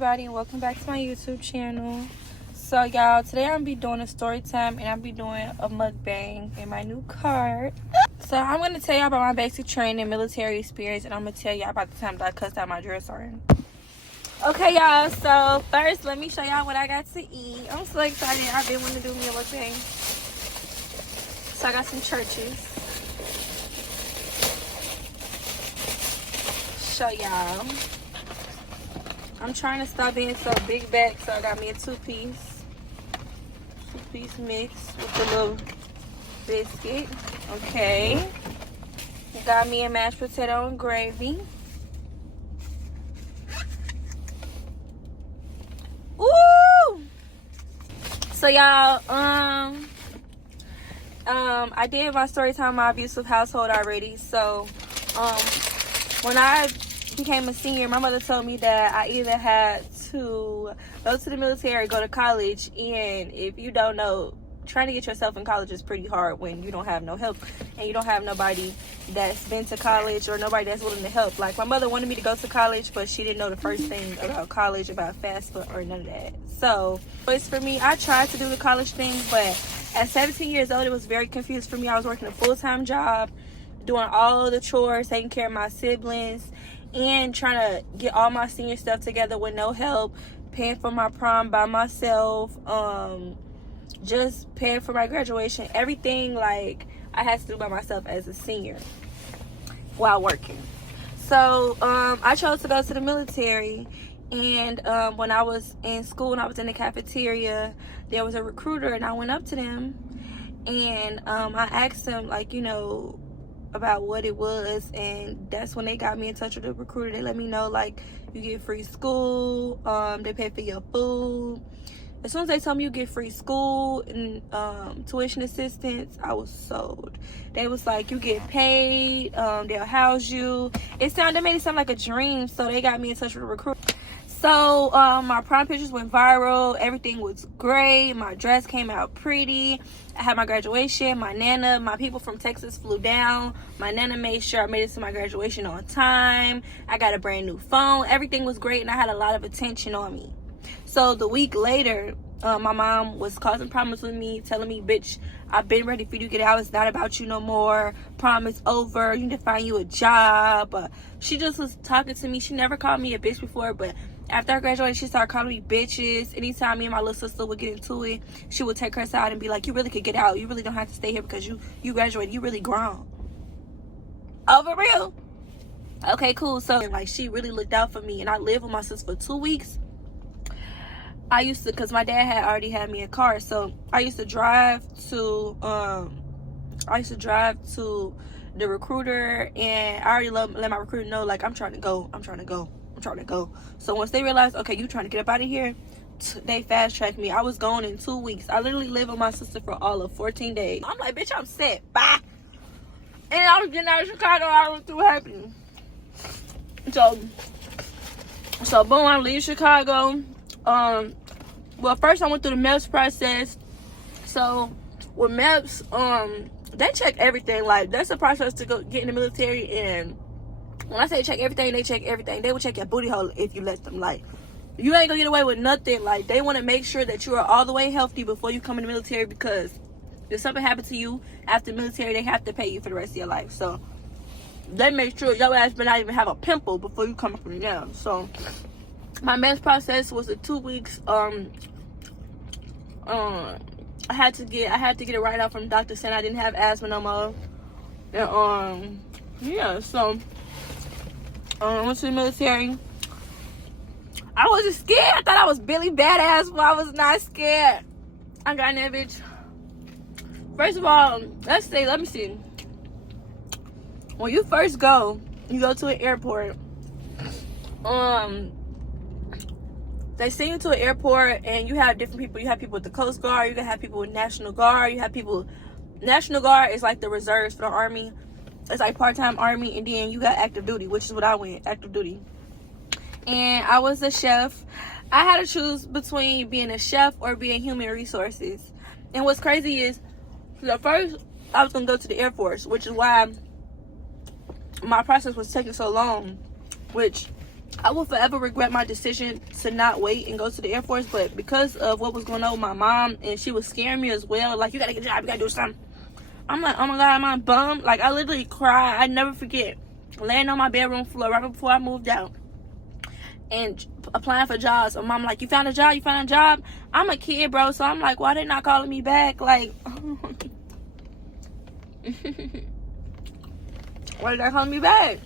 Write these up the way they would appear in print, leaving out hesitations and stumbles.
everybody, and welcome back to my YouTube channel. So y'all, today I'm gonna be doing a story time and I'll be doing a mukbang in my new cart. So I'm gonna tell y'all about my basic training, military experience, and I'm gonna tell y'all about the time that I cussed out my dress sergeant. Okay y'all, so first let me show y'all what I got to eat. I'm so excited. I've been wanting to do me a mukbang. So I got some churches. Show y'all. I'm trying to stop being so big back, so I got me a two-piece mix with a little biscuit. Okay. Got me a mashed potato and gravy. Woo! So y'all, I did my story time, my abusive household already. So, when I became a senior, my mother told me that I either had to go to the military or go to college. And if you don't know, trying to get yourself in college is pretty hard when you don't have no help and you don't have nobody that's been to college or nobody that's willing to help. Like, my mother wanted me to go to college, but she didn't know the first thing about college, about FAFSA or none of that. So it's for me, I tried to do the college thing, but at 17 years old, it was very confused for me. I was working a full-time job, doing all of the chores, taking care of my siblings, and trying to get all my senior stuff together with no help, paying for my prom by myself, just paying for my graduation, everything like I had to do by myself as a senior while working. So I chose to go to the military, and when I was in school and I was in the cafeteria, there was a recruiter, and I went up to them and I asked them, like, you know, about what it was, and that's when they got me in touch with the recruiter. They let me know, like, you get free school, they pay for your food. As soon as they told me you get free school and tuition assistance, I was sold. They was like, you get paid, they'll house you. They made it sound like a dream, so they got me in touch with the recruiter. So my prom pictures went viral. Everything was great. My dress came out pretty. I had my graduation. My nana, my people from Texas flew down. My nana made sure I made it to my graduation on time. I got a brand new phone. Everything was great, and I had a lot of attention on me. So the week later, my mom was causing problems with me, telling me, bitch, I've been ready for you to get out. It's not about you no more. Prom is over. You need to find you a job. She just was talking to me. She never called me a bitch before, but after I graduated, she started calling me bitches. Anytime me and my little sister would get into it, she would take her side and be like, you really could get out. You really don't have to stay here because you graduated. You really grown. Oh, for real? Okay, cool. So, like, she really looked out for me, and I lived with my sister for 2 weeks. I used to, because my dad had already had me a car, so I used to drive to the recruiter, and I already let my recruiter know, like, I'm trying to go. So once they realized, okay, you trying to get up out of here, they fast tracked me. I was gone in 2 weeks. I literally lived with my sister for all of 14 days. I'm like, bitch, I'm set. Bye. And I was getting out of Chicago. I was too happy. So boom, I leave Chicago. Well, first I went through the MEPS process. So with MEPS, they check everything. Like, that's a process to go get in the military, and when I say check everything, they check everything. They will check your booty hole if you let them. Like, you ain't gonna get away with nothing. Like, they want to make sure that you are all the way healthy before you come in the military, because if something happened to you after the military, they have to pay you for the rest of your life. So they make sure your ass better not even have a pimple before you come up from there. So my MEPS process was 2 weeks. I had to get a write out from the doctor saying I didn't have asthma no more. And yeah, so I went to the military. I wasn't scared. I thought I was Billy Badass, but I was not scared. I got in that bitch. First of all, let me see. When you first go, you go to an airport. They send you to an airport, and you have different people. You have people with the Coast Guard. You can have people with National Guard. You have people. National Guard is like the reserves for the Army. It's like part-time Army, and then you got active duty, which is what I went, active duty. And I was a chef. I had to choose between being a chef or being human resources. And what's crazy is, first I was gonna go to the Air Force, which is why my process was taking so long, which I will forever regret my decision to not wait and go to the Air Force, but because of what was going on with my mom, and she was scaring me as well, like, you gotta get a job, you gotta do something. I'm like, oh my God, I'm bummed. Like, I literally cried. I never forget laying on my bedroom floor right before I moved out and applying for jobs. And mom like, you found a job? You found a job? I'm a kid, bro, so I'm like, why they not calling me back? Like, why did they call me back?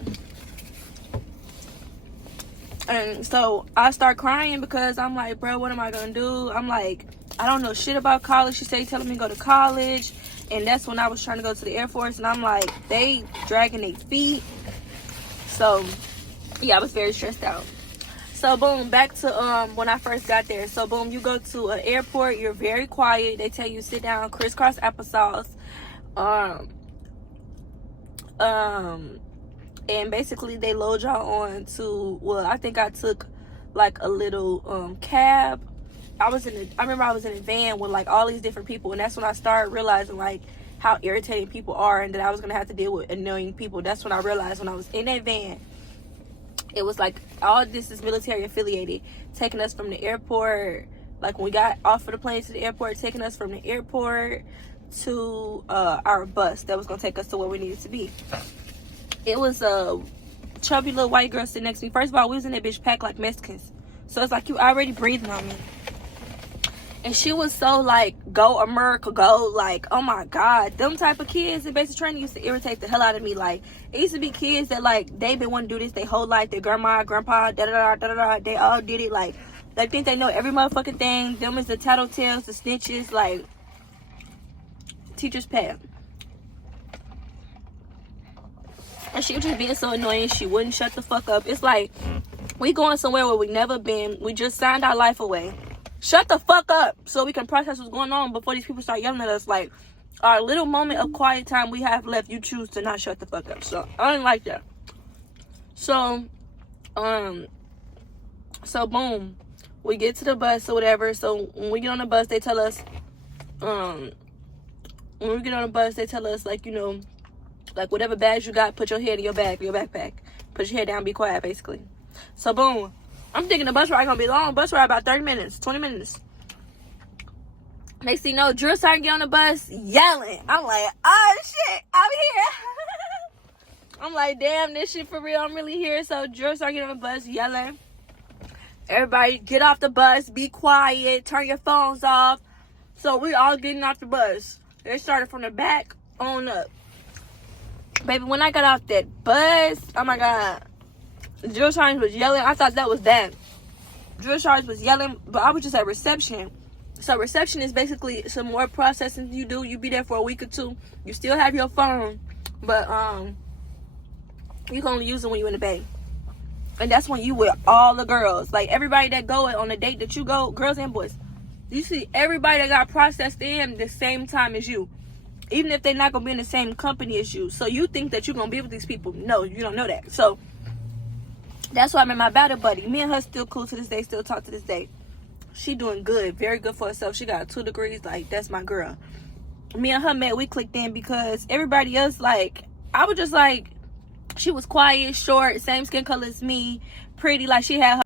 And so I start crying because I'm like, bro, what am I gonna do? I'm like, I don't know shit about college. She said telling me to go to college, and that's when I was trying to go to the Air Force, and I'm like, they dragging their feet. So yeah, I was very stressed out. So boom, back to when I first got there. So boom, you go to an airport, you're very quiet. They tell you sit down, crisscross applesauce, and basically they load y'all on to, well, I think I took like a little cab. I remember I was in a van with like all these different people, and that's when I started realizing like how irritating people are, and that I was gonna have to deal with annoying people. That's when I realized, when I was in that van, it was like all this is military affiliated, taking us from the airport, like when we got off of the plane to the airport, taking us from the airport to our bus that was gonna take us to where we needed to be. It was a chubby little white girl sitting next to me. First of all, we was in that bitch packed like Mexicans, so it's like you already breathing on me. And she was so like, go America, go, like, oh my God. Them type of kids in basic training used to irritate the hell out of me. Like, it used to be kids that like, they been wanting to do this their whole life. Their grandma, grandpa, da-da-da, they all did it. Like, they think they know every motherfucking thing. Them is the tattletales, the snitches, like, teacher's pet. And she was just being so annoying. She wouldn't shut the fuck up. It's like, we going somewhere where we never been. We just signed our life away. Shut the fuck up so we can process what's going on before these people start yelling at us. Like, our little moment of quiet time we have left, you choose to not shut the fuck up. So I didn't like that. So boom, we get to the bus or whatever. So when we get on the bus, they tell us like, you know, like, whatever bags you got, put your head in your bag, your backpack. Put your head down, be quiet, basically. So boom, I'm thinking the bus ride gonna be long. Bus ride about 30 minutes, 20 minutes. Next thing you know, drill sergeant get on the bus yelling. I'm like, oh shit, I'm here. I'm like, damn, this shit for real, I'm really here. So drill sergeant get on the bus yelling. Everybody get off the bus, be quiet, turn your phones off. So we all getting off the bus. They started from the back on up. Baby, when I got off that bus, oh my God, drill sergeant was yelling. I thought that was that. Drill sergeant was yelling, but I was just at reception. So reception is basically some more processing you do. You be there for a week or two. You still have your phone, but you can only use it when you in the bay. And that's when you with all the girls. Like, everybody that go on a date that you go, girls and boys, you see everybody that got processed in the same time as you. Even if they're not going to be in the same company as you. So you think that you're going to be with these people. No, you don't know that. So that's why I met my battle buddy. Me and her still cool to this day. Still talk to this day. She doing good. Very good for herself. She got 2 degrees. Like, that's my girl. Me and her met. We clicked in because everybody else, like, I was just like, she was quiet, short, same skin color as me. Pretty. Like, she had her